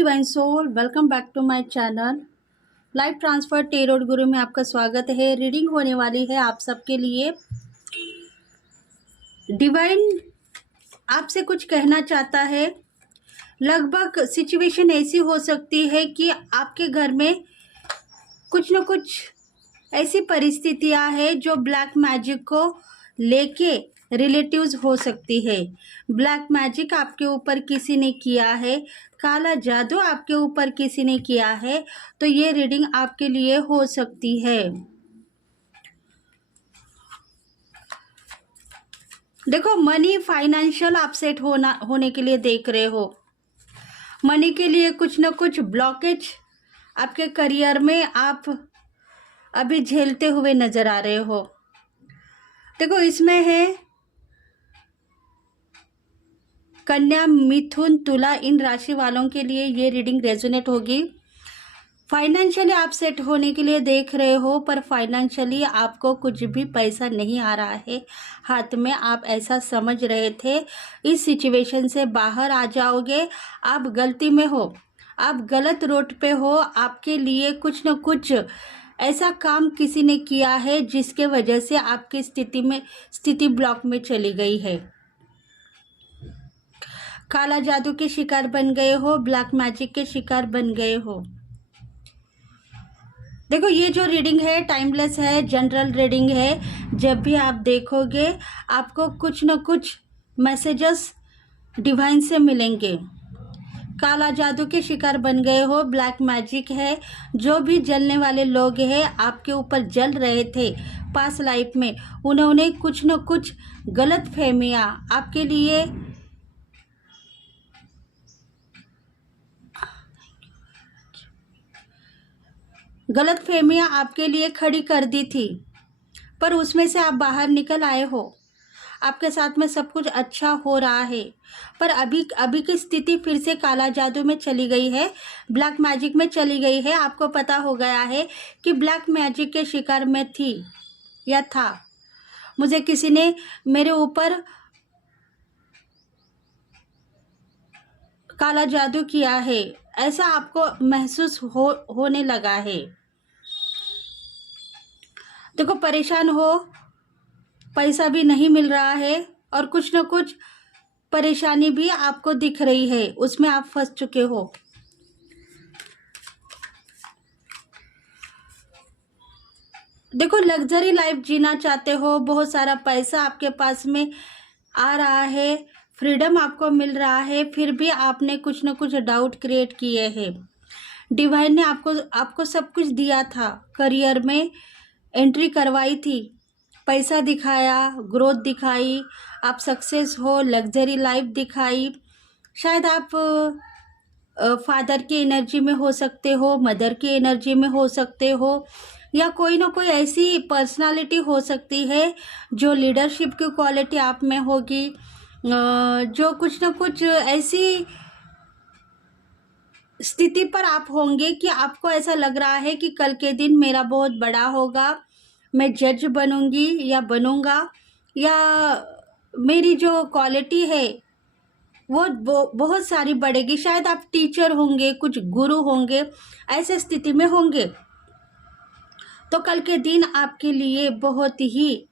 Divine soul, welcome back to my channel. Life transfer tarot guru में आपका स्वागत है। रीडिंग होने वाली है आप सबके लिए। डिवाइन आपसे कुछ कहना चाहता है। लगभग सिचुएशन ऐसी हो सकती है कि आपके घर में कुछ न कुछ ऐसी परिस्थितियां हैं जो ब्लैक मैजिक को लेके रिलेटिव्स हो सकती है। ब्लैक मैजिक आपके ऊपर किसी ने किया है, काला जादू आपके ऊपर किसी ने किया है, तो ये रीडिंग आपके लिए हो सकती है। देखो, मनी फाइनेंशियल अपसेट होने के लिए देख रहे हो। मनी के लिए कुछ न कुछ ब्लॉकेज आपके करियर में आप अभी झेलते हुए नजर आ रहे हो। देखो, इसमें है कन्या, मिथुन, तुला, इन राशि वालों के लिए ये रीडिंग रेजोनेट होगी। फाइनेंशियली आप सेट होने के लिए देख रहे हो, पर फाइनेंशियली आपको कुछ भी पैसा नहीं आ रहा है हाथ में। आप ऐसा समझ रहे थे इस सिचुएशन से बाहर आ जाओगे। आप गलती में हो, आप गलत रोड पे हो। आपके लिए कुछ न कुछ ऐसा काम किसी ने किया है जिसके वजह से आपकी स्थिति ब्लॉक में चली गई है। काला जादू के शिकार बन गए हो, ब्लैक मैजिक के शिकार बन गए हो। देखो, ये जो रीडिंग है टाइमलेस है, जनरल रीडिंग है। जब भी आप देखोगे आपको कुछ न कुछ मैसेजेस डिवाइन से मिलेंगे। काला जादू के शिकार बन गए हो, ब्लैक मैजिक है। जो भी जलने वाले लोग हैं, आपके ऊपर जल रहे थे पास लाइफ में, उन्होंने कुछ न कुछ गलत फहमियाँ आपके लिए आपके लिए खड़ी कर दी थी, पर उसमें से आप बाहर निकल आए हो। आपके साथ में सब कुछ अच्छा हो रहा है, पर अभी की स्थिति फिर से काला जादू में चली गई है, ब्लैक मैजिक में चली गई है। आपको पता हो गया है कि ब्लैक मैजिक के शिकार में थी या था। मुझे किसी ने मेरे ऊपर काला जादू किया है, ऐसा आपको महसूस होने लगा है। देखो, परेशान हो, पैसा भी नहीं मिल रहा है और कुछ न कुछ परेशानी भी आपको दिख रही है, उसमें आप फंस चुके हो। देखो, लग्जरी लाइफ जीना चाहते हो, बहुत सारा पैसा आपके पास में आ रहा है, फ्रीडम आपको मिल रहा है, फिर भी आपने कुछ न कुछ डाउट क्रिएट किए हैं। डिवाइन ने आपको सब कुछ दिया था, करियर में एंट्री करवाई थी, पैसा दिखाया, ग्रोथ दिखाई, आप सक्सेस हो, लग्जरी लाइफ दिखाई। शायद आप फादर की एनर्जी में हो सकते हो, मदर की एनर्जी में हो सकते हो, या कोई ना कोई ऐसी पर्सनालिटी हो सकती है जो लीडरशिप की क्वालिटी आप में होगी, जो कुछ ना कुछ ऐसी स्थिति पर आप होंगे कि आपको ऐसा लग रहा है कि कल के दिन मेरा बहुत बड़ा होगा, मैं जज बनूंगी या बनूंगा, या मेरी जो क्वालिटी है वो बहुत सारी बढ़ेगी। शायद आप टीचर होंगे, कुछ गुरु होंगे, ऐसे स्थिति में होंगे। तो कल के दिन आपके लिए बहुत ही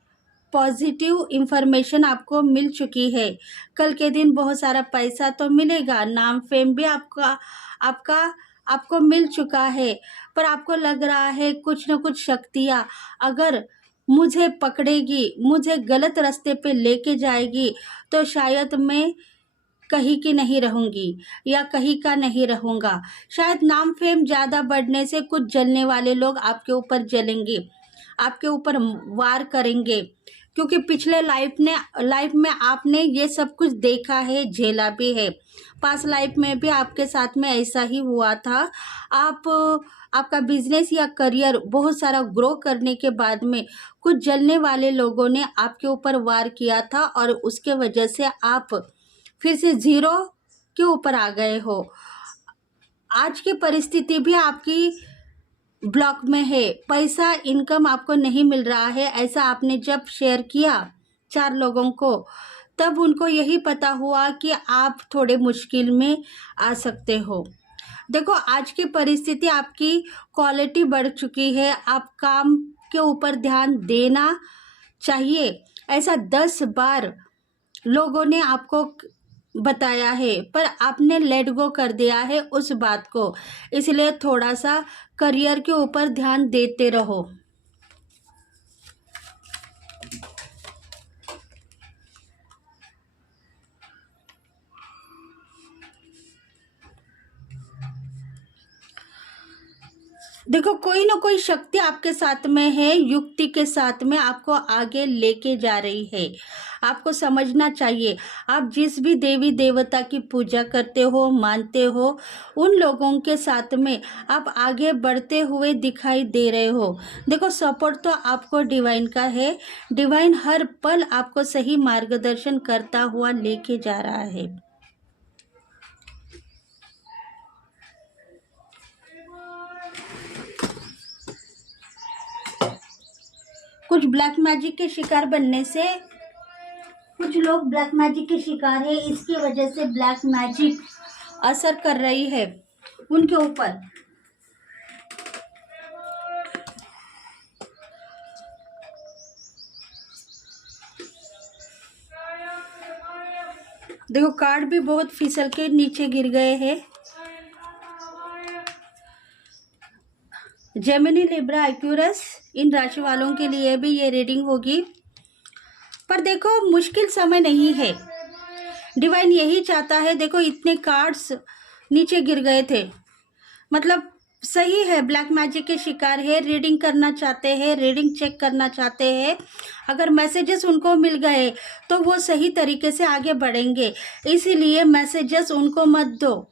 पॉजिटिव इंफॉर्मेशन आपको मिल चुकी है। कल के दिन बहुत सारा पैसा तो मिलेगा, नाम फेम भी आपको मिल चुका है, पर आपको लग रहा है कुछ न कुछ शक्तियाँ अगर मुझे पकड़ेगी, मुझे गलत रास्ते पे लेके जाएगी, तो शायद मैं कहीं की नहीं रहूँगी या कहीं का नहीं रहूँगा। शायद नाम फेम ज़्यादा बढ़ने से कुछ जलने वाले लोग आपके ऊपर जलेंगे, आपके ऊपर वार करेंगे, क्योंकि पिछले लाइफ में आपने ये सब कुछ देखा है, झेला भी है। पास्ट लाइफ में भी आपके साथ में ऐसा ही हुआ था। आपका बिजनेस या करियर बहुत सारा ग्रो करने के बाद में कुछ जलने वाले लोगों ने आपके ऊपर वार किया था, और उसके वजह से आप फिर से जीरो के ऊपर आ गए हो। आज की परिस्थिति भी आपकी ब्लॉक में है, पैसा इनकम आपको नहीं मिल रहा है। ऐसा आपने जब शेयर किया 4 लोगों को, तब उनको यही पता हुआ कि आप थोड़े मुश्किल में आ सकते हो। देखो आज की परिस्थिति, आपकी क्वालिटी बढ़ चुकी है, आप काम के ऊपर ध्यान देना चाहिए। ऐसा 10 बार लोगों ने आपको बताया है, पर आपने लेट गो कर दिया है उस बात को। इसलिए थोड़ा सा करियर के ऊपर ध्यान देते रहो। देखो कोई ना कोई शक्ति आपके साथ में है, युक्ति के साथ में आपको आगे लेके जा रही है। आपको समझना चाहिए, आप जिस भी देवी देवता की पूजा करते हो, मानते हो, उन लोगों के साथ में आप आगे बढ़ते हुए दिखाई दे रहे हो। देखो सपोर्ट तो आपको डिवाइन का है, डिवाइन हर पल आपको सही मार्गदर्शन करता हुआ लेके जा रहा है। कुछ ब्लैक मैजिक के शिकार बनने से, कुछ लोग ब्लैक मैजिक के शिकार है, इसकी वजह से ब्लैक मैजिक असर कर रही है उनके ऊपर। देखो कार्ड भी बहुत फिसल के नीचे गिर गए हैं। जेमिनी, लिब्रा, एक्यूरस, इन राशि वालों के लिए भी ये रीडिंग होगी। पर देखो मुश्किल समय नहीं है, डिवाइन यही चाहता है। देखो इतने कार्ड्स नीचे गिर गए थे, मतलब सही है, ब्लैक मैजिक के शिकार है, रीडिंग करना चाहते हैं, रीडिंग चेक करना चाहते हैं। अगर मैसेजेस उनको मिल गए तो वो सही तरीके से आगे बढ़ेंगे, इसीलिए मैसेजेस उनको मत दो।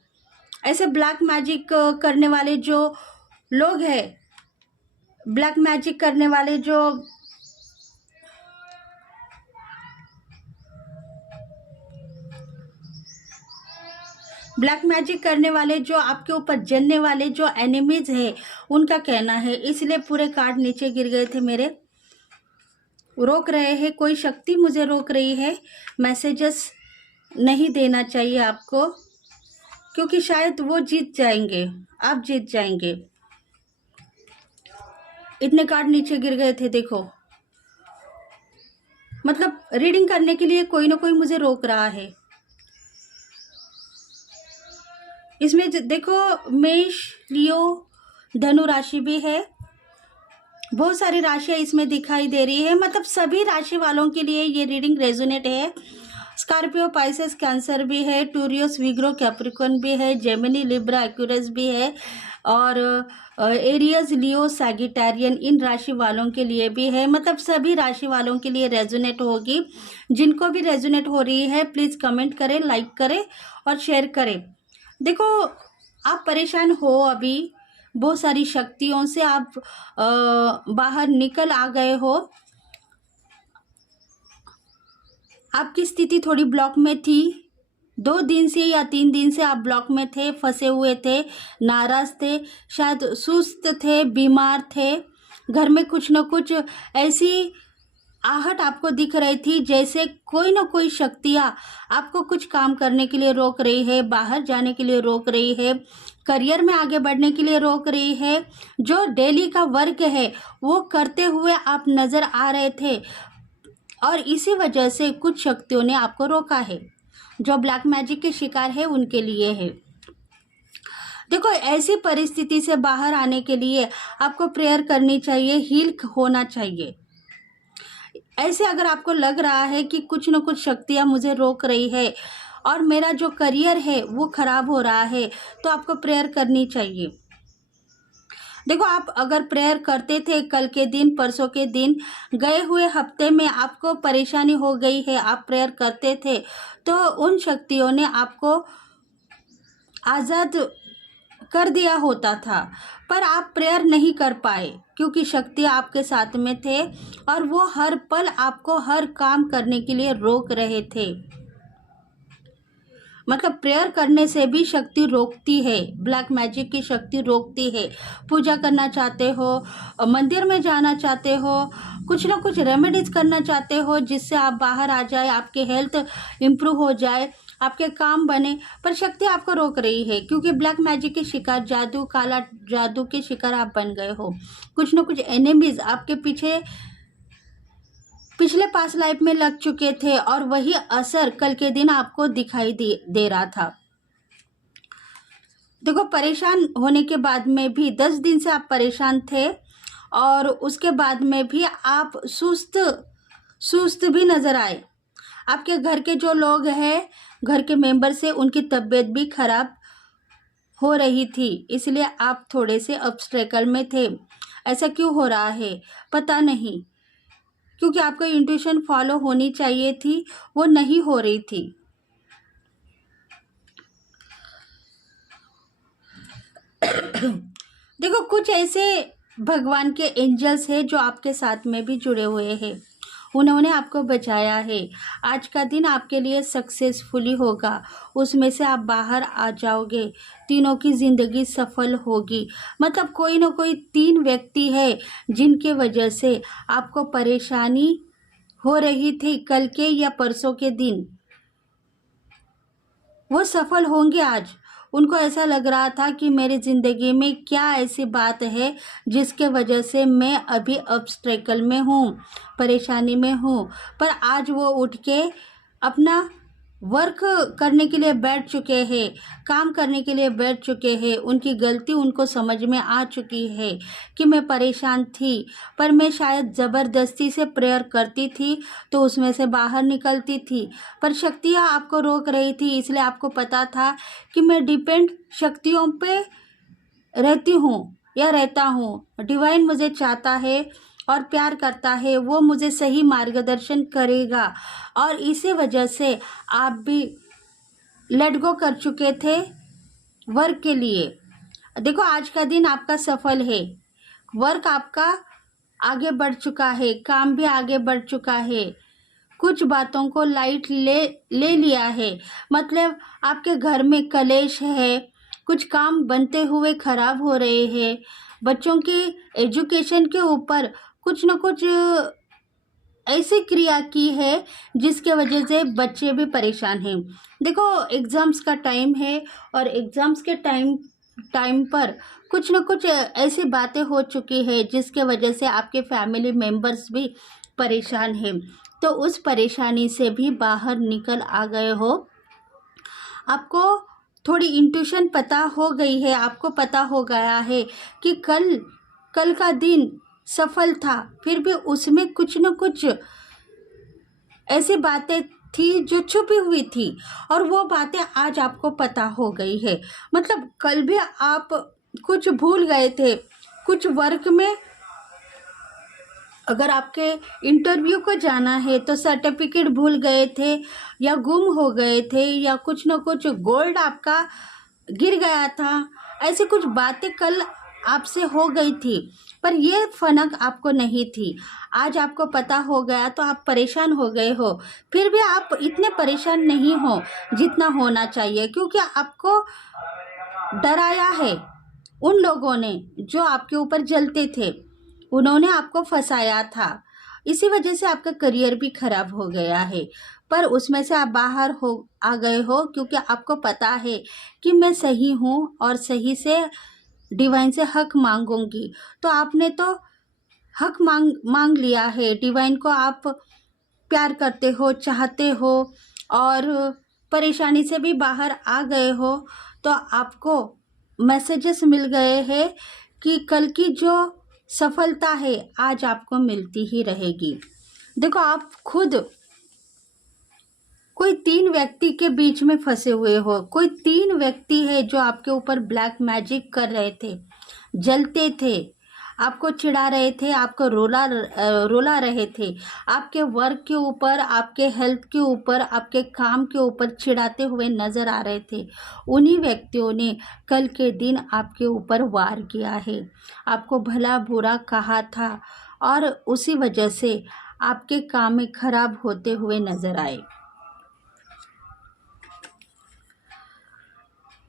ऐसे ब्लैक मैजिक करने वाले जो लोग हैं, ब्लैक मैजिक करने वाले जो आपके ऊपर जलने वाले जो एनिमीज है, उनका कहना है, इसलिए पूरे कार्ड नीचे गिर गए थे मेरे। रोक रहे हैं, कोई शक्ति मुझे रोक रही है, मैसेजेस नहीं देना चाहिए आपको, क्योंकि शायद वो जीत जाएंगे, आप जीत जाएंगे। इतने कार्ड नीचे गिर गए थे, देखो मतलब रीडिंग करने के लिए कोई ना कोई मुझे रोक रहा है। इसमें देखो मेष, लियो, धनु राशि भी है, बहुत सारी राशियां इसमें दिखाई दे रही है, मतलब सभी राशि वालों के लिए ये रीडिंग रेजोनेट है। स्कॉर्पियो, पाइसेस, कैंसर भी है, टूरियस, विग्रो, कैप्रिकॉर्न भी है, जेमिनी, लिब्रा, एक्यूरस भी है, और एरियस, लियो, सैगिटेरियन, इन राशि वालों के लिए भी है। मतलब सभी राशि वालों के लिए रेजोनेट होगी। जिनको भी रेजोनेट हो रही है प्लीज़ कमेंट करें, लाइक करें और शेयर करें। देखो आप परेशान हो, अभी बहुत सारी शक्तियों से आप बाहर निकल आ गए हो। आपकी स्थिति थोड़ी ब्लॉक में थी, 2 दिन से या 3 दिन से आप ब्लॉक में थे, फंसे हुए थे, नाराज थे, शायद सुस्त थे, बीमार थे। घर में कुछ न कुछ ऐसी आहट आपको दिख रही थी, जैसे कोई ना कोई शक्तियाँ आपको कुछ काम करने के लिए रोक रही है, बाहर जाने के लिए रोक रही है, करियर में आगे बढ़ने के लिए रोक रही है। जो डेली का वर्क है वो करते हुए आप नज़र आ रहे थे, और इसी वजह से कुछ शक्तियों ने आपको रोका है। जो ब्लैक मैजिक के शिकार है उनके लिए है। देखो ऐसी परिस्थिति से बाहर आने के लिए आपको प्रेयर करनी चाहिए, हील होना चाहिए। ऐसे अगर आपको लग रहा है कि कुछ न कुछ शक्तियाँ मुझे रोक रही है और मेरा जो करियर है वो ख़राब हो रहा है, तो आपको प्रेयर करनी चाहिए। देखो आप अगर प्रेयर करते थे कल के दिन, परसों के दिन, गए हुए हफ्ते में आपको परेशानी हो गई है, आप प्रेयर करते थे, तो उन शक्तियों ने आपको आज़ाद कर दिया होता था, पर आप प्रेयर नहीं कर पाए क्योंकि शक्ति आपके साथ में थे और वो हर पल आपको हर काम करने के लिए रोक रहे थे। मतलब प्रेयर करने से भी शक्ति रोकती है, ब्लैक मैजिक की शक्ति रोकती है। पूजा करना चाहते हो, मंदिर में जाना चाहते हो, कुछ ना कुछ रेमेडीज करना चाहते हो जिससे आप बाहर आ जाए, आपकी हेल्थ इम्प्रूव हो जाए, आपके काम बने, पर शक्ति आपको रोक रही है क्योंकि ब्लैक मैजिक के शिकार, जादू, काला जादू के शिकार आप बन गए हो। कुछ ना कुछ एनिमीज आपके पीछे पिछले पास्ट लाइफ में लग चुके थे और वही असर कल के दिन आपको दिखाई दे रहा था। देखो, परेशान होने के बाद में भी 10 दिन से आप परेशान थे और उसके बाद में भी आप सुस्त भी नज़र आए। आपके घर के जो लोग हैं, घर के मेंबर से, उनकी तबीयत भी खराब हो रही थी, इसलिए आप थोड़े से ऑब्स्टेकल में थे। ऐसा क्यों हो रहा है पता नहीं, क्योंकि आपको इंट्यूशन फॉलो होनी चाहिए थी, वो नहीं हो रही थी। देखो, कुछ ऐसे भगवान के एंजल्स हैं जो आपके साथ में भी जुड़े हुए हैं, उन्होंने आपको बचाया है। आज का दिन आपके लिए सक्सेसफुली होगा, उसमें से आप बाहर आ जाओगे, तीनों की ज़िंदगी सफल होगी। मतलब कोई ना कोई 3 व्यक्ति है जिनके वजह से आपको परेशानी हो रही थी कल के या परसों के दिन, वो सफल होंगे आज। उनको ऐसा लग रहा था कि मेरी ज़िंदगी में क्या ऐसी बात है जिसके वजह से मैं अभी ऑब्स्टेकल में हूँ, परेशानी में हूँ, पर आज वो उठ के अपना वर्क करने के लिए बैठ चुके हैं, काम करने के लिए बैठ चुके हैं। उनकी गलती उनको समझ में आ चुकी है कि मैं परेशान थी, पर मैं शायद ज़बरदस्ती से प्रेयर करती थी तो उसमें से बाहर निकलती थी, पर शक्तियाँ आपको रोक रही थी। इसलिए आपको पता था कि मैं डिपेंड शक्तियों पे रहती हूँ या रहता हूँ। डिवाइन मुझे चाहता है और प्यार करता है, वो मुझे सही मार्गदर्शन करेगा, और इसी वजह से आप भी लेट गो कर चुके थे वर्क के लिए। देखो, आज का दिन आपका सफल है, वर्क आपका आगे बढ़ चुका है, काम भी आगे बढ़ चुका है, कुछ बातों को लाइट ले लिया है। मतलब आपके घर में कलेश है, कुछ काम बनते हुए खराब हो रहे हैं, बच्चों की एजुकेशन के ऊपर कुछ न कुछ ऐसी क्रिया की है जिसके वजह से बच्चे भी परेशान हैं। देखो, एग्ज़ाम्स का टाइम है और एग्ज़ाम्स के टाइम पर कुछ न कुछ ऐसी बातें हो चुकी है जिसके वजह से आपके फैमिली मेम्बर्स भी परेशान हैं। तो उस परेशानी से भी बाहर निकल आ गए हो। आपको थोड़ी इंट्यूशन पता हो गई है, आपको पता हो गया है कि कल का दिन सफल था, फिर भी उसमें कुछ न कुछ ऐसी बातें थी जो छुपी हुई थी, और वो बातें आज आपको पता हो गई है। मतलब कल भी आप कुछ भूल गए थे, कुछ वर्क में, अगर आपके इंटरव्यू को जाना है तो सर्टिफिकेट भूल गए थे या गुम हो गए थे, या कुछ न कुछ गोल्ड आपका गिर गया था, ऐसी कुछ बातें कल आपसे हो गई थी, पर ये फनक आपको नहीं थी। आज आपको पता हो गया तो आप परेशान हो गए हो, फिर भी आप इतने परेशान नहीं हो जितना होना चाहिए, क्योंकि आपको डराया है उन लोगों ने जो आपके ऊपर जलते थे, उन्होंने आपको फंसाया था। इसी वजह से आपका करियर भी खराब हो गया है, पर उसमें से आप बाहर आ गए हो क्योंकि आपको पता है कि मैं सही हूँ और सही से डिवाइन से हक मांगूंगी। तो आपने तो हक मांग लिया है, डिवाइन को आप प्यार करते हो, चाहते हो, और परेशानी से भी बाहर आ गए हो। तो आपको मैसेजेस मिल गए हैं कि कल की जो सफलता है आज आपको मिलती ही रहेगी। देखो, आप खुद कोई 3 व्यक्ति के बीच में फंसे हुए हो। कोई 3 व्यक्ति है जो आपके ऊपर ब्लैक मैजिक कर रहे थे, जलते थे, आपको चिढ़ा रहे थे, आपको रोला रहे थे, आपके वर्क के ऊपर, आपके हेल्थ के ऊपर, आपके काम के ऊपर चिढ़ाते हुए नज़र आ रहे थे। उन्हीं व्यक्तियों ने कल के दिन आपके ऊपर वार किया है, आपको भला बुरा कहा था, और उसी वजह से आपके काम में खराब होते हुए नज़र आए।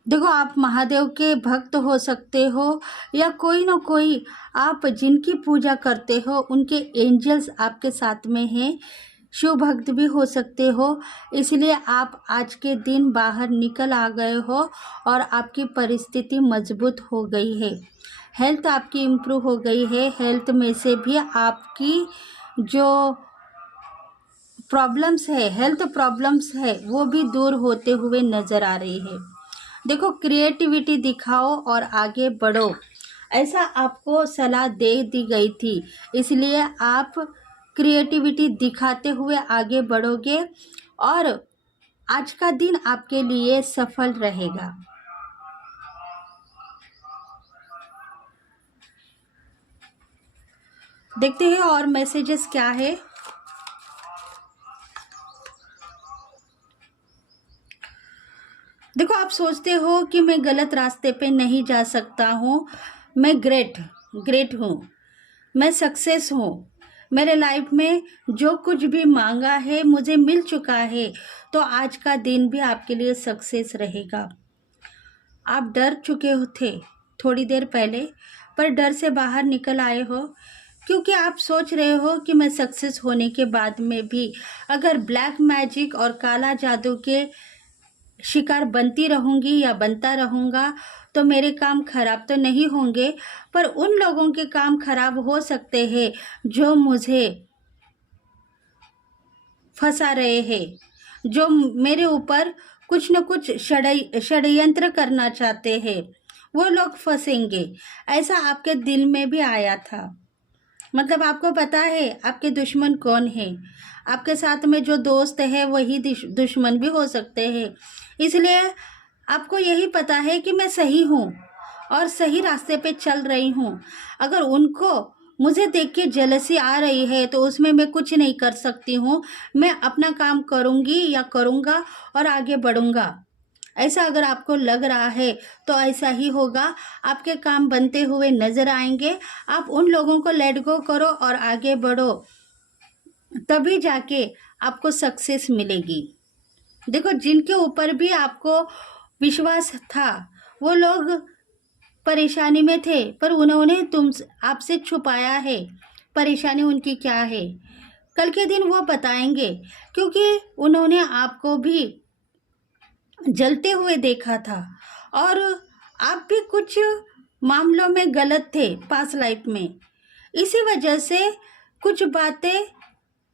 देखो, आप महादेव के भक्त हो सकते हो, या कोई ना कोई आप जिनकी पूजा करते हो उनके एंजल्स आपके साथ में हैं, शिव भक्त भी हो सकते हो, इसलिए आप आज के दिन बाहर निकल आ गए हो और आपकी परिस्थिति मजबूत हो गई है। हेल्थ आपकी इम्प्रूव हो गई है। हेल्थ में से भी आपकी जो प्रॉब्लम्स है, हेल्थ प्रॉब्लम्स है, वो भी दूर होते हुए नज़र आ रही है। देखो, क्रिएटिविटी दिखाओ और आगे बढ़ो, ऐसा आपको सलाह दे दी गई थी, इसलिए आप क्रिएटिविटी दिखाते हुए आगे बढ़ोगे और आज का दिन आपके लिए सफल रहेगा। देखते हैं और मैसेजेस क्या है। देखो, आप सोचते हो कि मैं गलत रास्ते पे नहीं जा सकता हूँ, मैं ग्रेट हूँ, मैं सक्सेस हूँ, मेरे लाइफ में जो कुछ भी मांगा है मुझे मिल चुका है, तो आज का दिन भी आपके लिए सक्सेस रहेगा। आप डर चुके हो थे थोड़ी देर पहले, पर डर से बाहर निकल आए हो, क्योंकि आप सोच रहे हो कि मैं सक्सेस होने के बाद में भी अगर ब्लैक मैजिक और काला जादू के शिकार बनती रहूंगी या बनता रहूंगा तो मेरे काम खराब तो नहीं होंगे, पर उन लोगों के काम खराब हो सकते हैं जो मुझे फंसा रहे हैं, जो मेरे ऊपर कुछ न कुछ षड्यंत्र करना चाहते हैं, वो लोग फंसेंगे। ऐसा आपके दिल में भी आया था। मतलब आपको पता है आपके दुश्मन कौन है। आपके साथ में जो दोस्त है वही दुश्मन भी हो सकते हैं, इसलिए आपको यही पता है कि मैं सही हूँ और सही रास्ते पे चल रही हूँ। अगर उनको मुझे देख के जेलसी आ रही है तो उसमें मैं कुछ नहीं कर सकती हूँ। मैं अपना काम करूँगी या करूँगा और आगे बढ़ूँगा। ऐसा अगर आपको लग रहा है तो ऐसा ही होगा, आपके काम बनते हुए नजर आएंगे। आप उन लोगों को लेट गो करो और आगे बढ़ो, तभी जाके आपको सक्सेस मिलेगी। देखो, जिनके ऊपर भी आपको विश्वास था वो लोग परेशानी में थे, पर उन्होंने आपसे छुपाया है परेशानी उनकी क्या है। कल के दिन वो बताएंगे, क्योंकि उन्होंने आपको भी जलते हुए देखा था और आप भी कुछ मामलों में गलत थे पास्ट लाइफ में। इसी वजह से कुछ बातें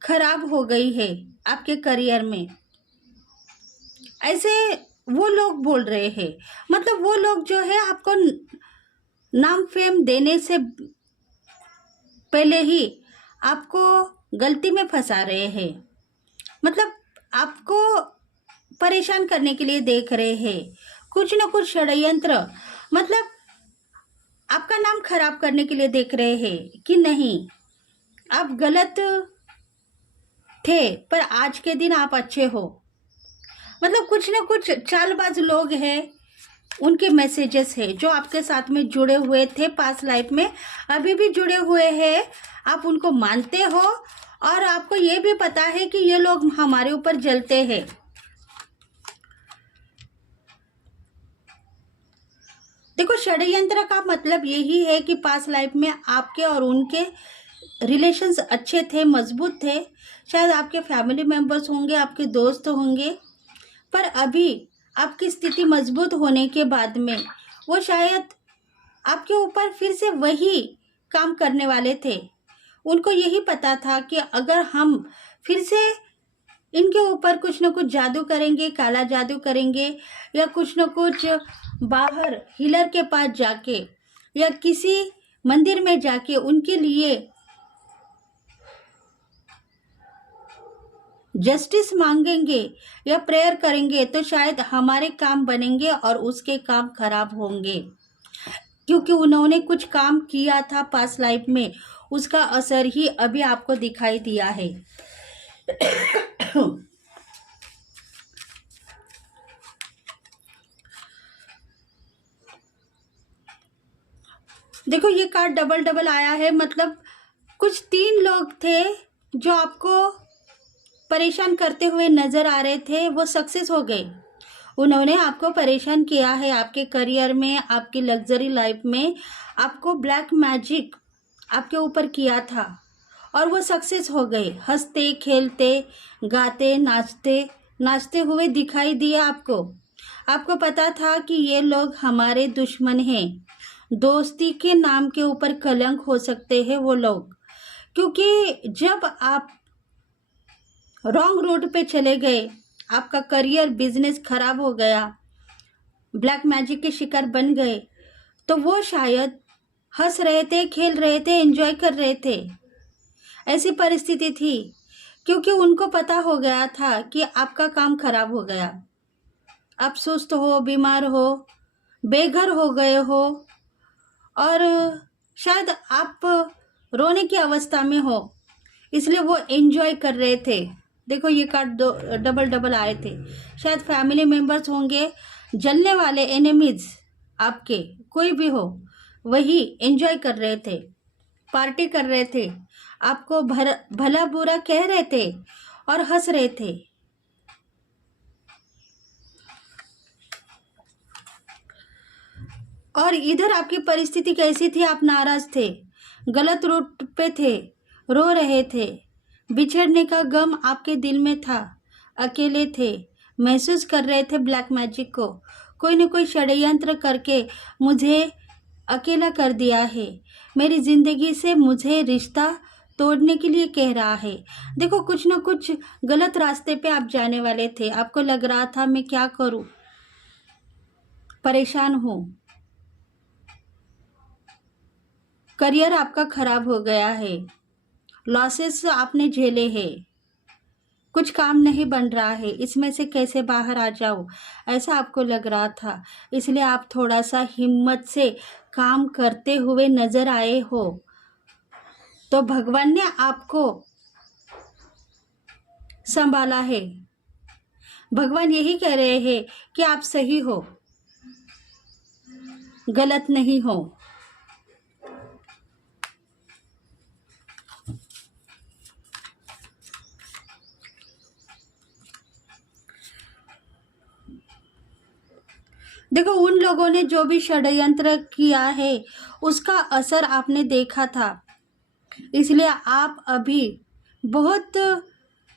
खराब हो गई है आपके करियर में, ऐसे वो लोग बोल रहे हैं। मतलब वो लोग जो है आपको नाम फेम देने से पहले ही आपको गलती में फंसा रहे हैं। मतलब आपको परेशान करने के लिए देख रहे हैं, कुछ न कुछ षड्यंत्र, मतलब आपका नाम खराब करने के लिए देख रहे हैं कि नहीं आप गलत थे पर आज के दिन आप अच्छे हो। मतलब कुछ न कुछ चालबाज लोग हैं, उनके मैसेजेस है जो आपके साथ में जुड़े हुए थे पास्ट लाइफ में, अभी भी जुड़े हुए हैं। आप उनको मानते हो और आपको ये भी पता है कि ये लोग हमारे ऊपर जलते हैं। देखो, षड्यंत्र का मतलब यही है कि पास्ट लाइफ में आपके और उनके रिलेशंस अच्छे थे, मजबूत थे। शायद आपके फैमिली मेंबर्स होंगे, आपके दोस्त होंगे, पर अभी आपकी स्थिति मजबूत होने के बाद में वो शायद आपके ऊपर फिर से वही काम करने वाले थे। उनको यही पता था कि अगर हम फिर से इनके ऊपर कुछ न कुछ जादू करेंगे, काला जादू करेंगे, या कुछ न कुछ बाहर हीलर के पास जाके या किसी मंदिर में जाके उनके लिए जस्टिस मांगेंगे या प्रेयर करेंगे, तो शायद हमारे काम बनेंगे और उसके काम खराब होंगे, क्योंकि उन्होंने कुछ काम किया था पास्ट लाइफ में, उसका असर ही अभी आपको दिखाई दिया है। देखो, ये कार्ड डबल डबल आया है, मतलब कुछ 3 लोग थे जो आपको परेशान करते हुए नजर आ रहे थे, वो सक्सेस हो गए। उन्होंने आपको परेशान किया है आपके करियर में, आपकी लग्जरी लाइफ में, आपको ब्लैक मैजिक आपके ऊपर किया था और वो सक्सेस हो गए। हंसते खेलते गाते नाचते हुए दिखाई दिए आपको। आपको पता था कि ये लोग हमारे दुश्मन हैं। दोस्ती के नाम के ऊपर कलंक हो सकते हैं वो लोग, क्योंकि जब आप रॉन्ग रोड पे चले गए, आपका करियर बिजनेस खराब हो गया, ब्लैक मैजिक के शिकार बन गए, तो वो शायद हंस रहे थे, खेल रहे थे, एंजॉय कर रहे थे। ऐसी परिस्थिति थी क्योंकि उनको पता हो गया था कि आपका काम खराब हो गया। आप सुस्त हो, बीमार हो, बेघर हो गए हो और शायद आप रोने की अवस्था में हो, इसलिए वो एंजॉय कर रहे थे। देखो ये कार्ड दो डबल डबल आए थे। शायद फैमिली मेंबर्स होंगे, जलने वाले एनिमीज आपके कोई भी हो, वही एंजॉय कर रहे थे, पार्टी कर रहे थे, आपको भला बुरा कह रहे थे और हंस रहे थे। और इधर आपकी परिस्थिति कैसी थी? आप नाराज थे, गलत रूट पे थे, रो रहे थे, बिछड़ने का गम आपके दिल में था, अकेले थे, महसूस कर रहे थे ब्लैक मैजिक को। कोई न कोई षड्यंत्र करके मुझे अकेला कर दिया है, मेरी ज़िंदगी से मुझे रिश्ता तोड़ने के लिए कह रहा है। देखो कुछ न कुछ गलत रास्ते पे आप जाने वाले थे। आपको लग रहा था मैं क्या करूं, परेशान हूं, करियर आपका खराब हो गया है, लॉसेस आपने झेले हैं, कुछ काम नहीं बन रहा है, इसमें से कैसे बाहर आ जाऊं, ऐसा आपको लग रहा था। इसलिए आप थोड़ा सा हिम्मत से काम करते हुए नजर आए हो, तो भगवान ने आपको संभाला है। भगवान यही कह रहे हैं कि आप सही हो, गलत नहीं हो। देखो उन लोगों ने जो भी षड्यंत्र किया है उसका असर आपने देखा था, इसलिए आप अभी बहुत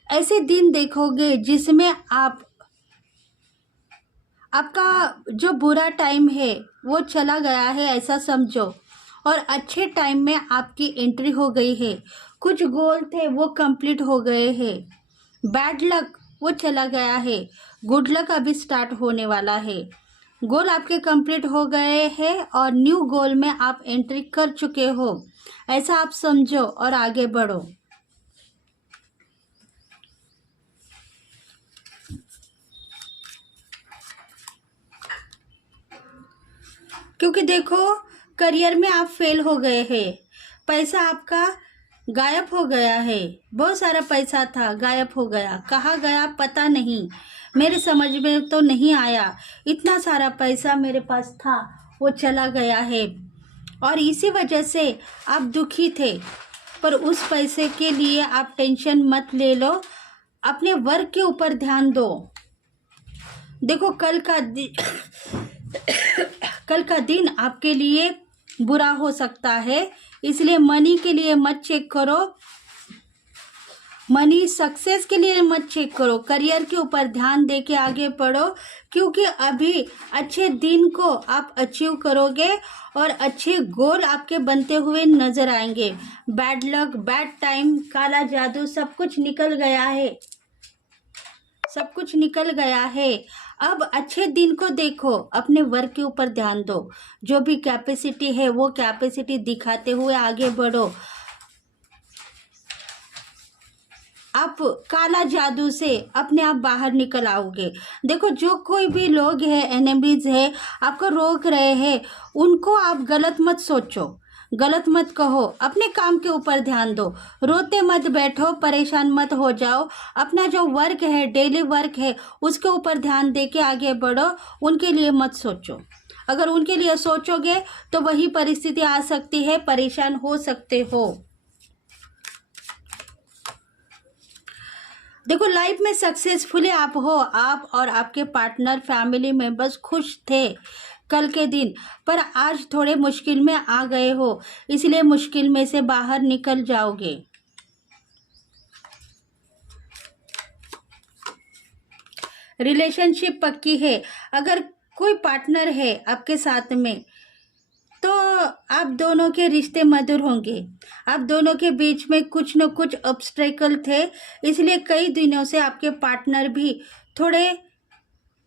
ऐसे दिन देखोगे जिसमें आपका जो बुरा टाइम है वो चला गया है ऐसा समझो, और अच्छे टाइम में आपकी एंट्री हो गई है। कुछ गोल थे वो कंप्लीट हो गए हैं, बैड लक वो चला गया है, गुड लक अभी स्टार्ट होने वाला है। गोल आपके कंप्लीट हो गए हैं और न्यू गोल में आप एंट्री कर चुके हो, ऐसा आप समझो और आगे बढ़ो। क्योंकि देखो करियर में आप फेल हो गए हैं, पैसा आपका गायब हो गया है, बहुत सारा पैसा था गायब हो गया, कहाँ गया पता नहीं, मेरे समझ में तो नहीं आया। इतना सारा पैसा मेरे पास था वो चला गया है और इसी वजह से आप दुखी थे। पर उस पैसे के लिए आप टेंशन मत ले लो, अपने वर्क के ऊपर ध्यान दो। देखो कल का दिन आपके लिए बुरा हो सकता है, इसलिए मनी के लिए मत चेक करो, मनी सक्सेस के लिए मत चेक करो, करियर के ऊपर ध्यान दे के आगे बढ़ो, क्योंकि अभी अच्छे दिन को आप अचीव करोगे और अच्छे गोल आपके बनते हुए नजर आएंगे। बैड लक, बैड टाइम, काला जादू सब कुछ निकल गया है, सब कुछ निकल गया है। अब अच्छे दिन को देखो, अपने वर्क के ऊपर ध्यान दो, जो भी कैपेसिटी है वो कैपेसिटी दिखाते हुए आगे बढ़ो। आप काला जादू से अपने आप बाहर निकल आओगे। देखो जो कोई भी लोग हैं, एनिमीज है, आपको रोक रहे हैं, उनको आप गलत मत सोचो, गलत मत कहो, अपने काम के ऊपर ध्यान दो, रोते मत बैठो, परेशान मत हो जाओ, अपना जो वर्क है, डेली वर्क है, उसके ऊपर ध्यान दे के आगे बढ़ो, उनके लिए मत सोचो। अगर उनके लिए सोचोगे तो वही परिस्थिति आ सकती है, परेशान हो सकते हो। देखो लाइफ में सक्सेसफुली आप हो, आप और आपके पार्टनर, फैमिली मेंबर्स खुश थे कल के दिन, पर आज थोड़े मुश्किल में आ गए हो, इसलिए मुश्किल में से बाहर निकल जाओगे। रिलेशनशिप पक्की है, अगर कोई पार्टनर है आपके साथ में, तो आप दोनों के रिश्ते मधुर होंगे। आप दोनों के बीच में कुछ न कुछ ऑब्स्टेकल थे, इसलिए कई दिनों से आपके पार्टनर भी थोड़े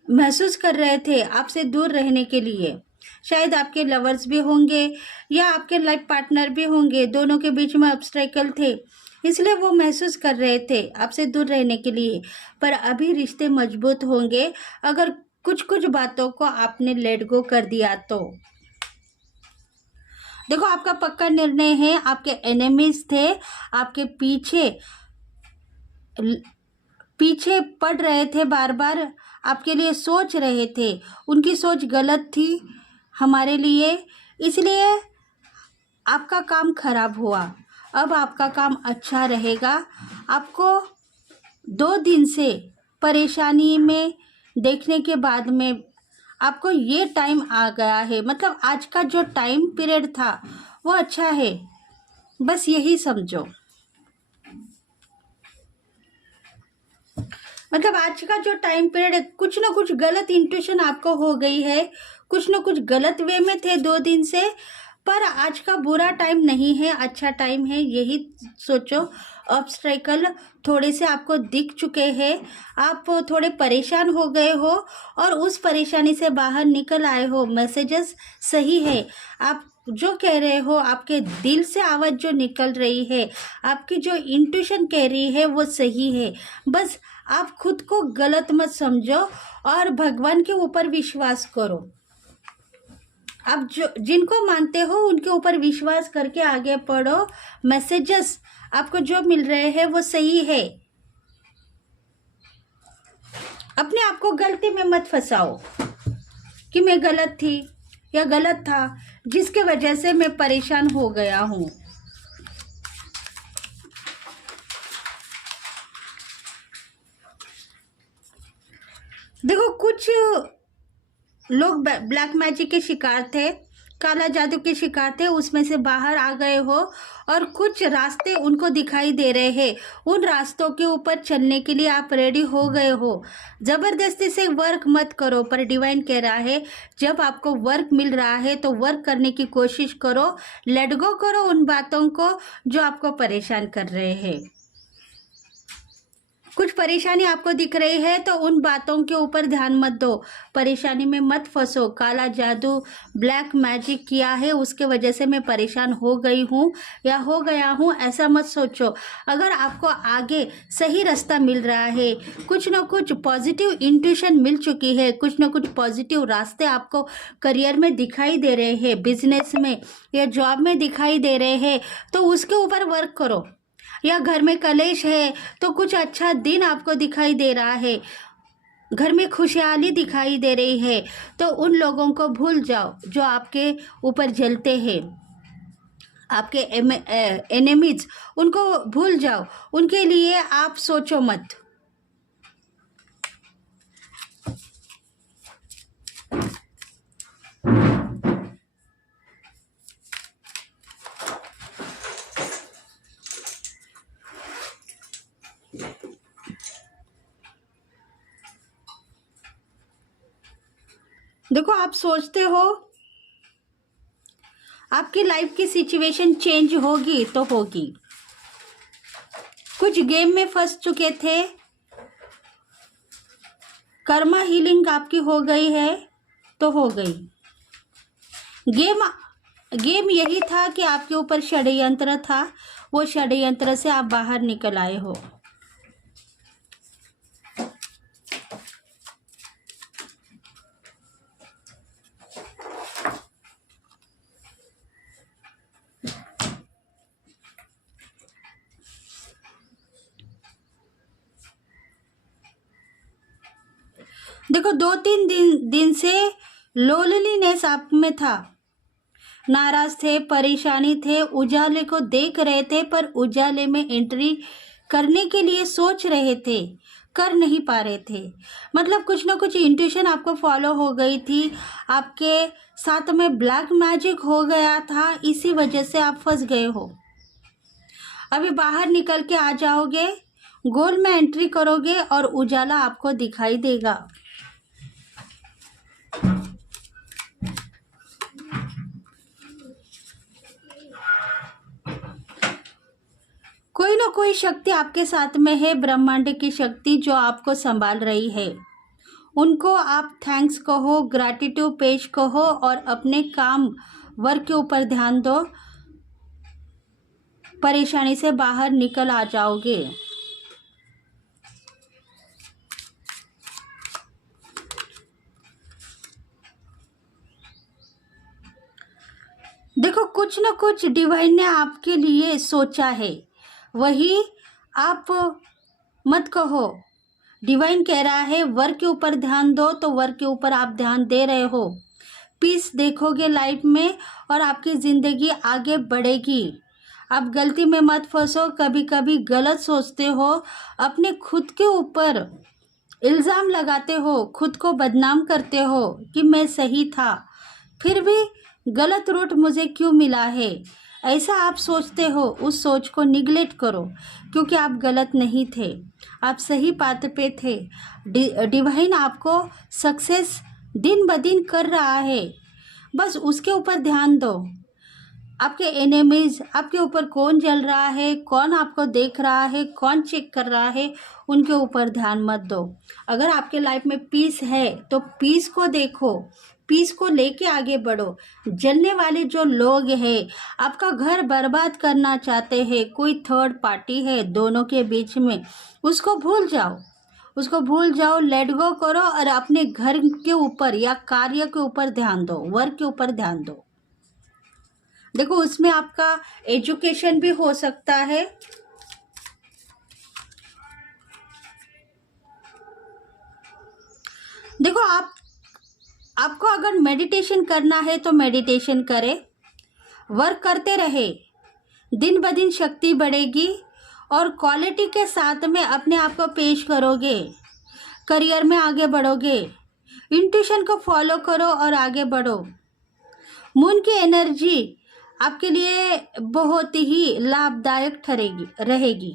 महसूस कर रहे थे आपसे दूर रहने के लिए। शायद आपके लवर्स भी होंगे या आपके लाइफ पार्टनर भी होंगे, दोनों के बीच में ऑब्स्टेकल थे, इसलिए वो महसूस कर रहे थे आपसे दूर रहने के लिए। पर अभी रिश्ते मजबूत होंगे अगर कुछ कुछ बातों को आपने लेट गो कर दिया तो। देखो, आपका पक्का निर्णय है, आपके एनिमीज थे, आपके पीछे पीछे पड़ रहे थे, बार बार आपके लिए सोच रहे थे, उनकी सोच गलत थी हमारे लिए, इसलिए आपका काम खराब हुआ। अब आपका काम अच्छा रहेगा। आपको 2 दिन से परेशानी में देखने के बाद में आपको ये टाइम आ गया है, मतलब आज का जो टाइम पीरियड था वो अच्छा है, बस यही समझो। मतलब आज का जो टाइम पीरियड है, कुछ ना कुछ गलत इंट्यूशन आपको हो गई है, कुछ ना कुछ गलत वे में थे 2 दिन से, पर आज का बुरा टाइम नहीं है, अच्छा टाइम है, यही सोचो। ऑब्स्टेकल थोड़े से आपको दिख चुके हैं, आप थोड़े परेशान हो गए हो और उस परेशानी से बाहर निकल आए हो। मैसेजेस सही है, आप जो कह रहे हो, आपके दिल से आवाज़ जो निकल रही है, आपकी जो इंट्यूशन कह रही है वो सही है। बस आप खुद को गलत मत समझो और भगवान के ऊपर विश्वास करो। आप जो जिनको मानते हो उनके ऊपर विश्वास करके आगे बढ़ो। मैसेजेस आपको जो मिल रहे हैं वो सही है। अपने आप को गलती में मत फंसाओ कि मैं गलत थी या गलत था जिसके वजह से मैं परेशान हो गया हूँ। देखो, कुछ लोग ब्लैक मैजिक के शिकार थे, काला जादू के शिकार थे, उसमें से बाहर आ गए हो और कुछ रास्ते उनको दिखाई दे रहे हैं, उन रास्तों के ऊपर चलने के लिए आप रेडी हो गए हो। ज़बरदस्ती से वर्क मत करो, पर डिवाइन कह रहा है जब आपको वर्क मिल रहा है तो वर्क करने की कोशिश करो, लेट गो करो उन बातों को जो आपको परेशान कर रहे हैं। कुछ परेशानी आपको दिख रही है तो उन बातों के ऊपर ध्यान मत दो, परेशानी में मत फंसो। काला जादू, ब्लैक मैजिक किया है, उसके वजह से मैं परेशान हो गई हूँ या हो गया हूँ, ऐसा मत सोचो। अगर आपको आगे सही रास्ता मिल रहा है, कुछ ना कुछ पॉजिटिव इंट्यूशन मिल चुकी है, कुछ ना कुछ पॉजिटिव रास्ते आपको करियर में दिखाई दे रहे हैं, बिजनेस में या जॉब में दिखाई दे रहे हैं, तो उसके ऊपर वर्क करो। या घर में कलेश है तो कुछ अच्छा दिन आपको दिखाई दे रहा है, घर में खुशहाली दिखाई दे रही है, तो उन लोगों को भूल जाओ जो आपके ऊपर जलते हैं, आपके एनिमीज, उनको भूल जाओ, उनके लिए आप सोचो मत। देखो, आप सोचते हो आपकी लाइफ की सिचुएशन चेंज होगी तो होगी। कुछ गेम में फंस चुके थे, कर्मा हीलिंग आपकी हो गई है तो हो गई। गेम यही था कि आपके ऊपर षड्यंत्र था, वो षड्यंत्र से आप बाहर निकल आए हो। देखो, 2-3 दिन से लोनलीनेस आप में था, नाराज थे, परेशानी थे, उजाले को देख रहे थे पर उजाले में एंट्री करने के लिए सोच रहे थे, कर नहीं पा रहे थे। मतलब कुछ ना कुछ इंट्यूशन आपको फॉलो हो गई थी, आपके साथ में ब्लैक मैजिक हो गया था, इसी वजह से आप फंस गए हो। अभी बाहर निकल के आ जाओगे, गोल में एंट्री करोगे और उजाला आपको दिखाई देगा। कोई ना कोई शक्ति आपके साथ में है, ब्रह्मांड की शक्ति जो आपको संभाल रही है। उनको आप थैंक्स कहो, ग्रैटिट्यूड पेश कहो और अपने काम वर्क के ऊपर ध्यान दो। परेशानी से बाहर निकल आ जाओगे। देखो, कुछ न कुछ डिवाइन ने आपके लिए सोचा है, वही आप मत कहो। डिवाइन कह रहा है वर्क के ऊपर ध्यान दो, तो वर्क के ऊपर आप ध्यान दे रहे हो। पीस देखोगे लाइफ में और आपकी ज़िंदगी आगे बढ़ेगी। आप गलती में मत फंसो, कभी कभी गलत सोचते हो, अपने खुद के ऊपर इल्ज़ाम लगाते हो, खुद को बदनाम करते हो कि मैं सही था, फिर भी गलत रूट मुझे क्यों मिला है, ऐसा आप सोचते हो। उस सोच को निगलेक्ट करो, क्योंकि आप गलत नहीं थे, आप सही पाथ पे थे। डिवाइन आपको सक्सेस दिन ब दिन कर रहा है, बस उसके ऊपर ध्यान दो। आपके एनिमीज आपके ऊपर कौन जल रहा है, कौन आपको देख रहा है, कौन चेक कर रहा है, उनके ऊपर ध्यान मत दो। अगर आपके लाइफ में पीस है तो पीस को देखो, पीस को लेके आगे बढ़ो। जलने वाले जो लोग हैं, आपका घर बर्बाद करना चाहते हैं, कोई थर्ड पार्टी है दोनों के बीच में, उसको भूल जाओ, उसको भूल जाओ, लेट गो करो और अपने घर के ऊपर या कार्य के ऊपर ध्यान दो, वर्क के ऊपर ध्यान दो। देखो, उसमें आपका एजुकेशन भी हो सकता है। देखो, आपको अगर मेडिटेशन करना है तो मेडिटेशन करें, वर्क करते रहे, दिन ब दिन शक्ति बढ़ेगी और क्वालिटी के साथ में अपने आप को पेश करोगे, करियर में आगे बढ़ोगे। इंट्यूशन को फॉलो करो और आगे बढ़ो। मून की एनर्जी आपके लिए बहुत ही लाभदायक रहेगी।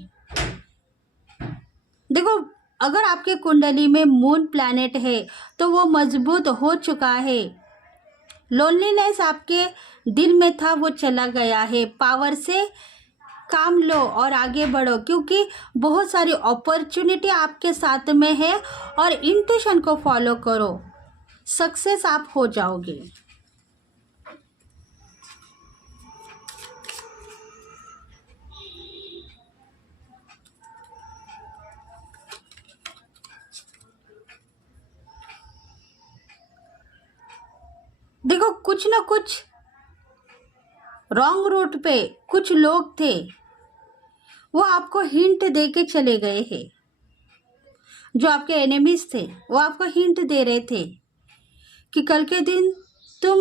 देखो, अगर आपके कुंडली में मून प्लैनेट है तो वो मजबूत हो चुका है। लोनलीनेस आपके दिल में था, वो चला गया है। पावर से काम लो और आगे बढ़ो, क्योंकि बहुत सारी अपॉर्चुनिटी आपके साथ में है और इंट्यूशन को फॉलो करो, सक्सेस आप हो जाओगे। देखो, कुछ ना कुछ रॉन्ग रूट पे कुछ लोग थे, वो आपको हिंट दे के चले गए हैं। जो आपके एनिमीज थे वो आपको हिंट दे रहे थे कि कल के दिन तुम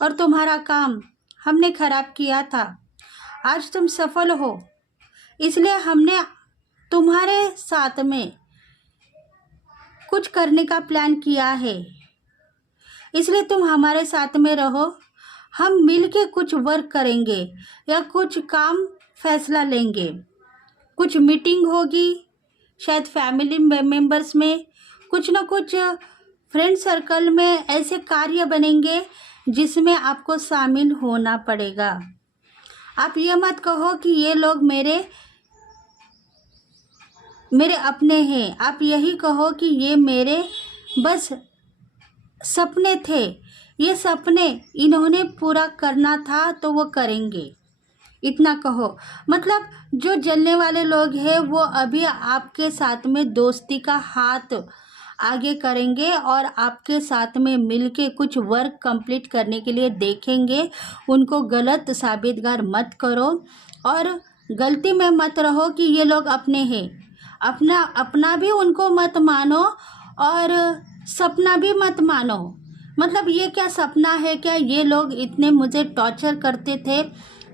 और तुम्हारा काम हमने खराब किया था, आज तुम सफल हो, इसलिए हमने तुम्हारे साथ में कुछ करने का प्लान किया है, इसलिए तुम हमारे साथ में रहो। हम मिलके कुछ वर्क करेंगे या कुछ काम फैसला लेंगे, कुछ मीटिंग होगी, शायद फैमिली मेंबर्स में, कुछ ना कुछ फ्रेंड सर्कल में ऐसे कार्य बनेंगे जिसमें आपको शामिल होना पड़ेगा। आप ये मत कहो कि ये लोग मेरे अपने हैं, आप यही कहो कि ये मेरे बस सपने थे, ये सपने इन्होंने पूरा करना था तो वो करेंगे, इतना कहो। मतलब जो जलने वाले लोग हैं वो अभी आपके साथ में दोस्ती का हाथ आगे करेंगे और आपके साथ में मिलके कुछ वर्क कंप्लीट करने के लिए देखेंगे। उनको गलत साबितगार मत करो और गलती में मत रहो कि ये लोग अपने हैं। अपना भी उनको मत मानो और सपना भी मत मानो। मतलब ये क्या सपना है क्या, ये लोग इतने मुझे टॉर्चर करते थे,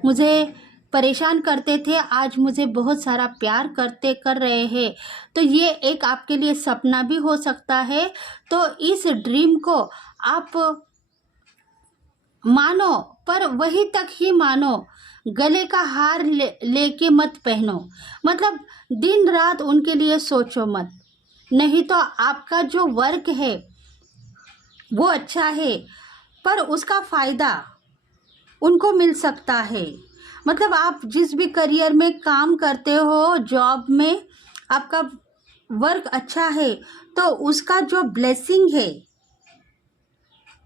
मुझे परेशान करते थे, आज मुझे बहुत सारा प्यार कर रहे हैं, तो ये एक आपके लिए सपना भी हो सकता है। तो इस ड्रीम को आप मानो, पर वहीं तक ही मानो, गले का हार लेके मत पहनो, मतलब दिन रात उनके लिए सोचो मत, नहीं तो आपका जो वर्क है वो अच्छा है पर उसका फ़ायदा उनको मिल सकता है। मतलब आप जिस भी करियर में काम करते हो, जॉब में आपका वर्क अच्छा है तो उसका जो ब्लेसिंग है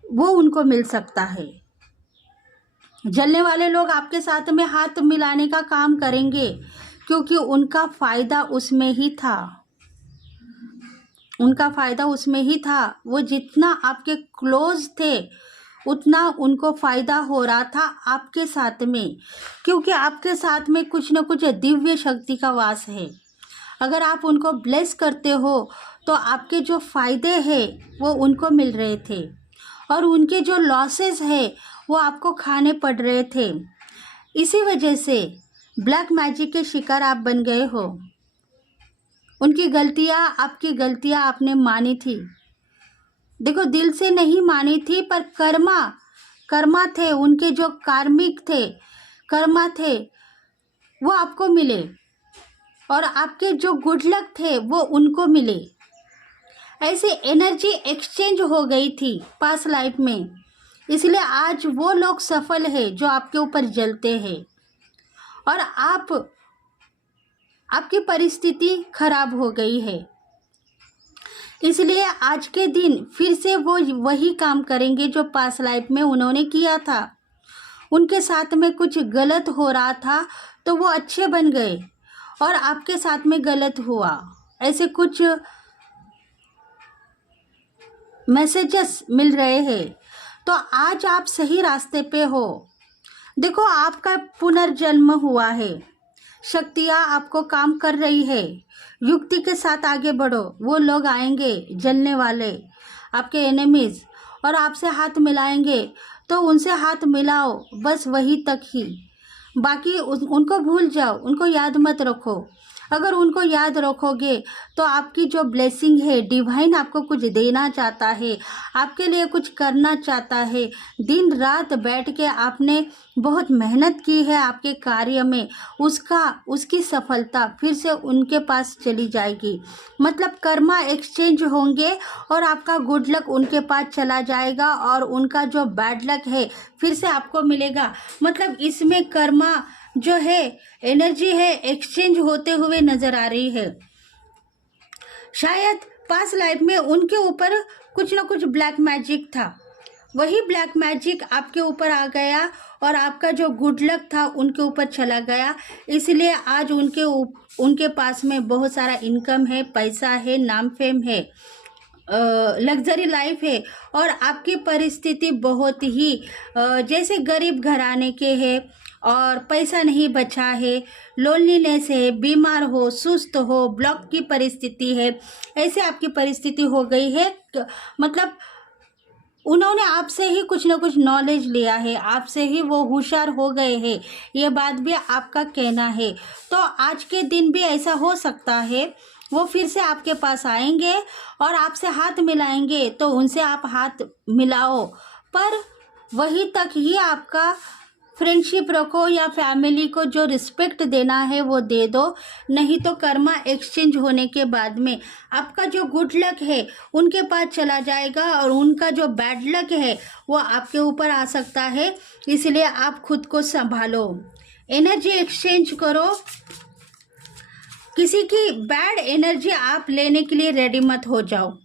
वो उनको मिल सकता है। जलने वाले लोग आपके साथ में हाथ मिलाने का काम करेंगे क्योंकि उनका फ़ायदा उसमें ही था, उनका फ़ायदा उसमें ही था। वो जितना आपके क्लोज थे उतना उनको फ़ायदा हो रहा था आपके साथ में, क्योंकि आपके साथ में कुछ न कुछ दिव्य शक्ति का वास है। अगर आप उनको ब्लेस करते हो तो आपके जो फ़ायदे हैं वो उनको मिल रहे थे और उनके जो लॉसेस है वो आपको खाने पड़ रहे थे। इसी वजह से ब्लैक मैजिक के शिकार आप बन गए हो। उनकी गलतियाँ, आपकी गलतियाँ आपने मानी थी। देखो, दिल से नहीं मानी थी पर कर्मा थे, उनके जो कार्मिक थे, कर्मा थे वो आपको मिले और आपके जो गुड लक थे वो उनको मिले। ऐसे एनर्जी एक्सचेंज हो गई थी पास्ट लाइफ में, इसलिए आज वो लोग सफल है जो आपके ऊपर जलते हैं और आपकी परिस्थिति खराब हो गई है। इसलिए आज के दिन फिर से वो वही काम करेंगे जो पास्ट लाइफ में उन्होंने किया था। उनके साथ में कुछ गलत हो रहा था तो वो अच्छे बन गए और आपके साथ में गलत हुआ। ऐसे कुछ मैसेजेस मिल रहे हैं, तो आज आप सही रास्ते पे हो। देखो, आपका पुनर्जन्म हुआ है, शक्तियाँ आपको काम कर रही है। युक्ति के साथ आगे बढ़ो। वो लोग आएंगे जलने वाले, आपके एनिमीज, और आपसे हाथ मिलाएंगे तो उनसे हाथ मिलाओ, बस वही तक ही। बाकी उनको भूल जाओ, उनको याद मत रखो। अगर उनको याद रखोगे तो आपकी जो ब्लेसिंग है, डिवाइन आपको कुछ देना चाहता है, आपके लिए कुछ करना चाहता है। दिन रात बैठ के आपने बहुत मेहनत की है आपके कार्य में, उसकी सफलता फिर से उनके पास चली जाएगी। मतलब कर्मा एक्सचेंज होंगे और आपका गुड लक उनके पास चला जाएगा और उनका जो बैड लक है फिर से आपको मिलेगा। मतलब इसमें कर्मा जो है, एनर्जी है, एक्सचेंज होते हुए नजर आ रही है। शायद पास्ट लाइफ में उनके ऊपर कुछ ना कुछ ब्लैक मैजिक था, वही ब्लैक मैजिक आपके ऊपर आ गया और आपका जो गुड लक था उनके ऊपर चला गया। इसलिए आज उनके पास में बहुत सारा इनकम है, पैसा है, नाम फेम है, लग्जरी लाइफ है और आपकी परिस्थिति बहुत ही जैसे गरीब घराने के है और पैसा नहीं बचा है, लोनलीनेस है, बीमार हो, सुस्त हो, ब्लॉक की परिस्थिति है, ऐसे आपकी परिस्थिति हो गई है। मतलब उन्होंने आपसे ही कुछ ना कुछ नॉलेज लिया है, आपसे ही वो होशियार हो गए हैं, ये बात भी आपका कहना है। तो आज के दिन भी ऐसा हो सकता है, वो फिर से आपके पास आएंगे और आपसे हाथ मिलाएंगे तो उनसे आप हाथ मिलाओ, पर वही तक ही आपका फ्रेंडशिप रखो या फैमिली को जो रिस्पेक्ट देना है वो दे दो। नहीं तो कर्मा एक्सचेंज होने के बाद में आपका जो गुड लक है उनके पास चला जाएगा और उनका जो बैड लक है वो आपके ऊपर आ सकता है। इसलिए आप खुद को संभालो, एनर्जी एक्सचेंज करो। किसी की बैड एनर्जी आप लेने के लिए रेडी मत हो जाओ।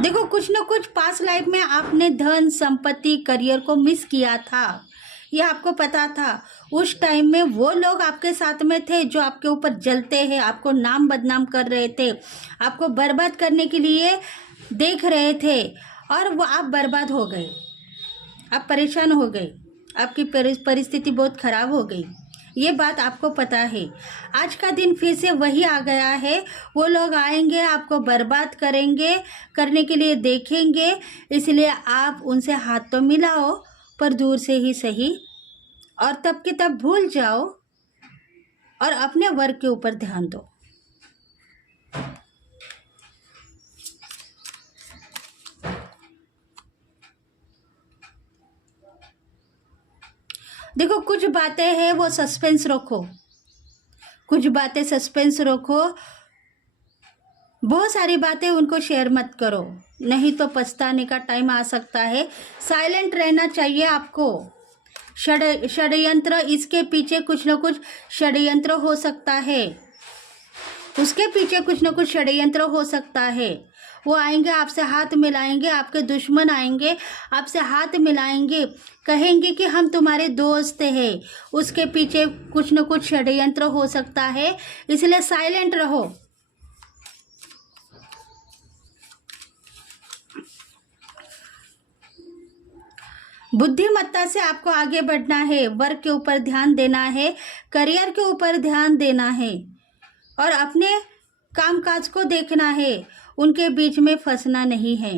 देखो, कुछ न कुछ पास्ट लाइफ में आपने धन, संपत्ति, करियर को मिस किया था, ये आपको पता था। उस टाइम में वो लोग आपके साथ में थे जो आपके ऊपर जलते हैं, आपको नाम बदनाम कर रहे थे, आपको बर्बाद करने के लिए देख रहे थे और वो आप बर्बाद हो गए, आप परेशान हो गए, आपकी परिस्थिति बहुत खराब हो गई। ये बात आपको पता है। आज का दिन फिर से वही आ गया है, वो लोग आएंगे, आपको बर्बाद करेंगे, करने के लिए देखेंगे। इसलिए आप उनसे हाथ तो मिलाओ पर दूर से ही सही, और तब के तब भूल जाओ और अपने वर्क के ऊपर ध्यान दो। देखो कुछ बातें हैं वो सस्पेंस रखो, कुछ बातें सस्पेंस रखो, बहुत सारी बातें उनको शेयर मत करो, नहीं तो पछताने का टाइम आ सकता है। साइलेंट रहना चाहिए आपको। षड्यंत्र, इसके पीछे कुछ न कुछ षड्यंत्र हो सकता है, उसके पीछे कुछ न कुछ षड्यंत्र हो सकता है। वो आएंगे, आपसे हाथ मिलाएंगे, आपके दुश्मन आएंगे, आपसे हाथ मिलाएंगे, कहेंगे कि हम तुम्हारे दोस्त हैं। उसके पीछे कुछ न कुछ षड्यंत्र हो सकता है, इसलिए साइलेंट रहो। बुद्धिमत्ता से आपको आगे बढ़ना है, वर्क के ऊपर ध्यान देना है, करियर के ऊपर ध्यान देना है और अपने कामकाज को देखना है, उनके बीच में फंसना नहीं है।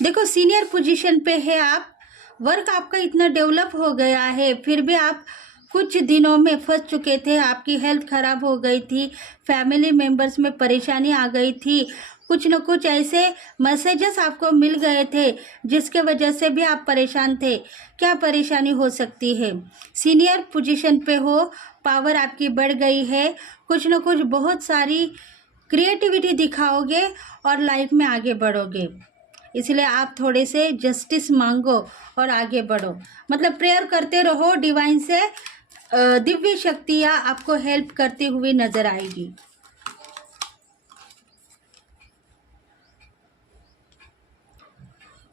देखो सीनियर पोजीशन पे है आप, वर्क आपका इतना डेवलप हो गया है, फिर भी आप कुछ दिनों में फंस चुके थे। आपकी हेल्थ खराब हो गई थी, फैमिली मेंबर्स में परेशानी आ गई थी, कुछ न कुछ ऐसे मैसेजेस आपको मिल गए थे जिसके वजह से भी आप परेशान थे। क्या परेशानी हो सकती है? सीनियर पोजीशन पे हो, पावर आपकी बढ़ गई है, कुछ न कुछ बहुत सारी क्रिएटिविटी दिखाओगे और लाइफ में आगे बढ़ोगे। इसलिए आप थोड़े से जस्टिस मांगो और आगे बढ़ो, मतलब प्रेयर करते रहो, डिवाइन से दिव्य शक्तियाँ आपको हेल्प करती हुई नजर आएगी।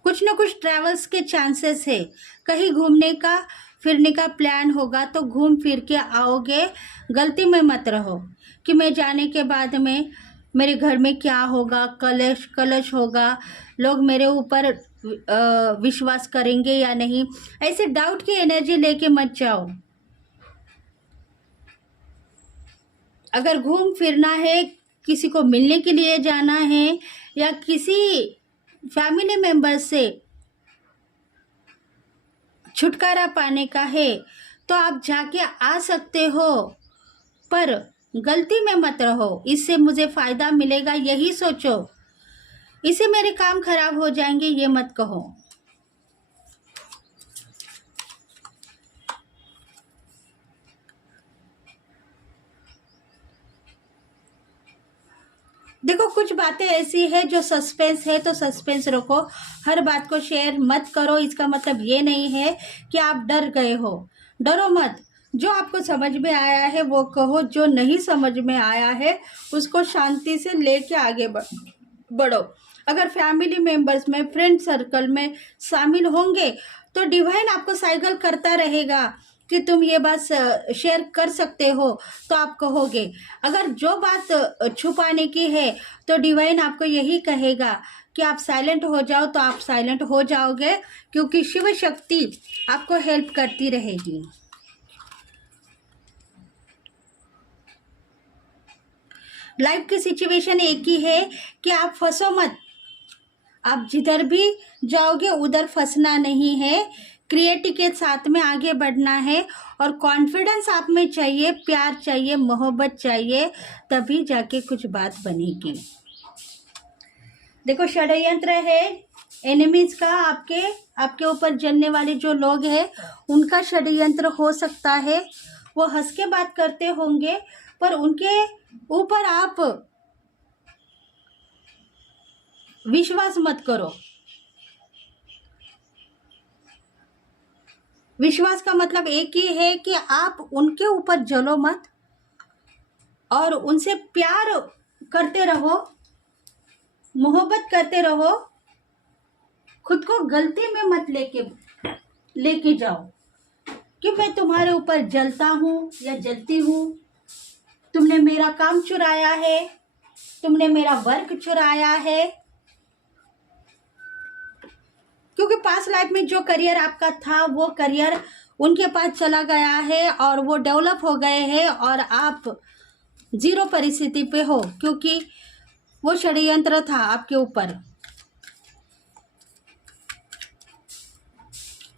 कुछ न कुछ ट्रैवल्स के चांसेस है, कहीं घूमने का फिरने का प्लान होगा तो घूम फिर के आओगे। गलती में मत रहो कि मैं जाने के बाद में मेरे घर में क्या होगा, कलश कलश होगा, लोग मेरे ऊपर विश्वास करेंगे या नहीं, ऐसे डाउट की एनर्जी लेके मत जाओ। अगर घूम फिरना है, किसी को मिलने के लिए जाना है या किसी फैमिली मेंबर से छुटकारा पाने का है तो आप जाके आ सकते हो, पर गलती में मत रहो। इससे मुझे फायदा मिलेगा यही सोचो, इससे मेरे काम खराब हो जाएंगे ये मत कहो। देखो कुछ बातें ऐसी है जो सस्पेंस है तो सस्पेंस रखो, हर बात को शेयर मत करो। इसका मतलब ये नहीं है कि आप डर गए हो, डरो मत। जो आपको समझ में आया है वो कहो, जो नहीं समझ में आया है उसको शांति से लेके आगे बढ़ो। अगर फैमिली मेंबर्स में, फ्रेंड सर्कल में शामिल होंगे तो डिवाइन आपको साइकिल करता रहेगा कि तुम ये बात शेयर कर सकते हो तो आप कहोगे। अगर जो बात छुपाने की है तो डिवाइन आपको यही कहेगा कि आप साइलेंट हो जाओ, तो आप साइलेंट हो जाओगे, क्योंकि शिव शक्ति आपको हेल्प करती रहेगी। लाइफ की सिचुएशन एक ही है कि आप फंसो मत, आप जिधर भी जाओगे उधर फंसना नहीं है, क्रिएटिव के साथ में आगे बढ़ना है और कॉन्फिडेंस आप में चाहिए, प्यार चाहिए, मोहब्बत चाहिए, तभी जाके कुछ बात बनेगी। देखो षड्यंत्र है एनिमीज का, आपके ऊपर जलने वाले जो लोग हैं उनका षड्यंत्र हो सकता है। वो हंस के बात करते होंगे पर उनके ऊपर आप विश्वास मत करो। विश्वास का मतलब एक ही है कि आप उनके ऊपर जलो मत और उनसे प्यार करते रहो, मोहब्बत करते रहो, खुद को गलती में मत लेके जाओ कि मैं तुम्हारे ऊपर जलता हूँ या जलती हूँ, तुमने मेरा काम चुराया है, तुमने मेरा वर्क चुराया है। क्योंकि पास्ट लाइफ में जो करियर आपका था वो करियर उनके पास चला गया है और वो डेवलप हो गए हैं और आप जीरो परिस्थिति पे हो, क्योंकि वो षड्यंत्र था आपके ऊपर।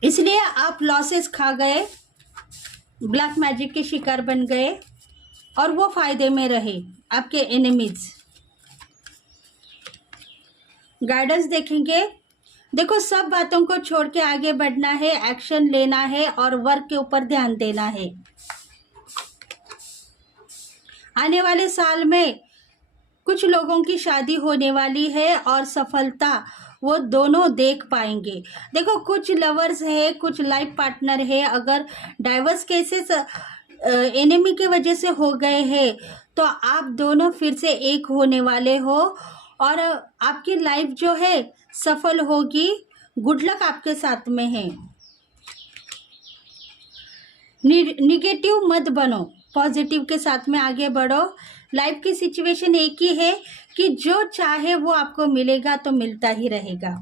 इसलिए आप लॉसेस खा गए, ब्लैक मैजिक के शिकार बन गए और वो फायदे में रहे आपके एनिमीज। गाइडेंस देखेंगे। देखो, सब बातों को छोड़ के आगे बढ़ना है, एक्शन लेना है और वर्क के ऊपर ध्यान देना है। आने वाले साल में कुछ लोगों की शादी होने वाली है और सफलता वो दोनों देख पाएंगे। देखो, कुछ लवर्स है, कुछ लाइफ पार्टनर है, अगर डाइवर्स केसेस एनिमी की वजह से हो गए हैं तो आप दोनों फिर से एक होने वाले हो और आपकी लाइफ जो है सफल होगी। गुड लक आपके साथ में है। निगेटिव मत बनो, पॉजिटिव के साथ में आगे बढ़ो। लाइफ की सिचुएशन एक ही है कि जो चाहे वो आपको मिलेगा तो मिलता ही रहेगा।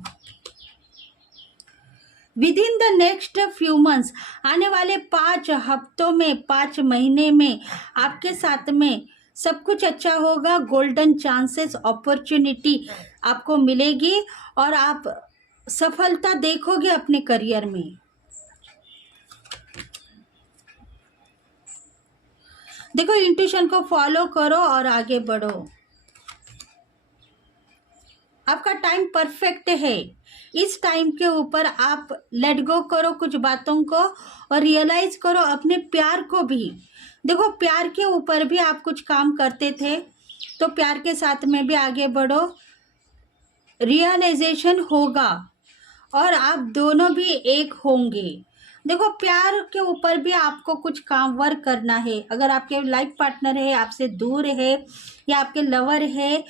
With in the next few months, आने वाले 5 हफ्तों में, 5 महीने में आपके साथ में सब कुछ अच्छा होगा। गोल्डन चांसेस, अपॉर्चुनिटी आपको मिलेगी और आप सफलता देखोगे अपने करियर में। देखो, इंट्यूशन को फॉलो करो और आगे बढ़ो। आपका टाइम परफेक्ट है। इस टाइम के ऊपर आप लेट गो करो कुछ बातों को और रियलाइज करो अपने प्यार को भी। देखो, प्यार के ऊपर भी आप कुछ काम करते थे तो प्यार के साथ में भी आगे बढ़ो। रियलाइजेशन होगा और आप दोनों भी एक होंगे। देखो, प्यार के ऊपर भी आपको कुछ काम वर्क करना है। अगर आपके लाइफ पार्टनर है आपसे दूर है या आपके लवर है,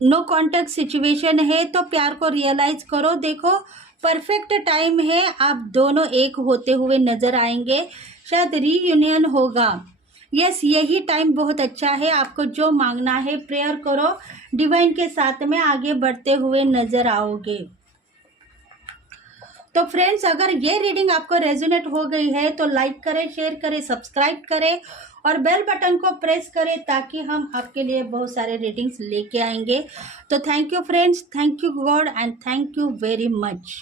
नो कांटेक्ट सिचुएशन है, तो प्यार को रियलाइज करो। देखो, परफेक्ट टाइम है, आप दोनों एक होते हुए नजर आएंगे। शायद रीयूनियन होगा। यस, यही टाइम बहुत अच्छा है। आपको जो मांगना है प्रेयर करो, डिवाइन के साथ में आगे बढ़ते हुए नजर आओगे। तो फ्रेंड्स, अगर ये रीडिंग आपको रेजोनेट हो गई है तो लाइक करें, शेयर करें, सब्सक्राइब करें और बेल बटन को प्रेस करें ताकि हम आपके लिए बहुत सारे रीडिंग्स लेके आएंगे। तो thank you friends, thank you God and thank you very much.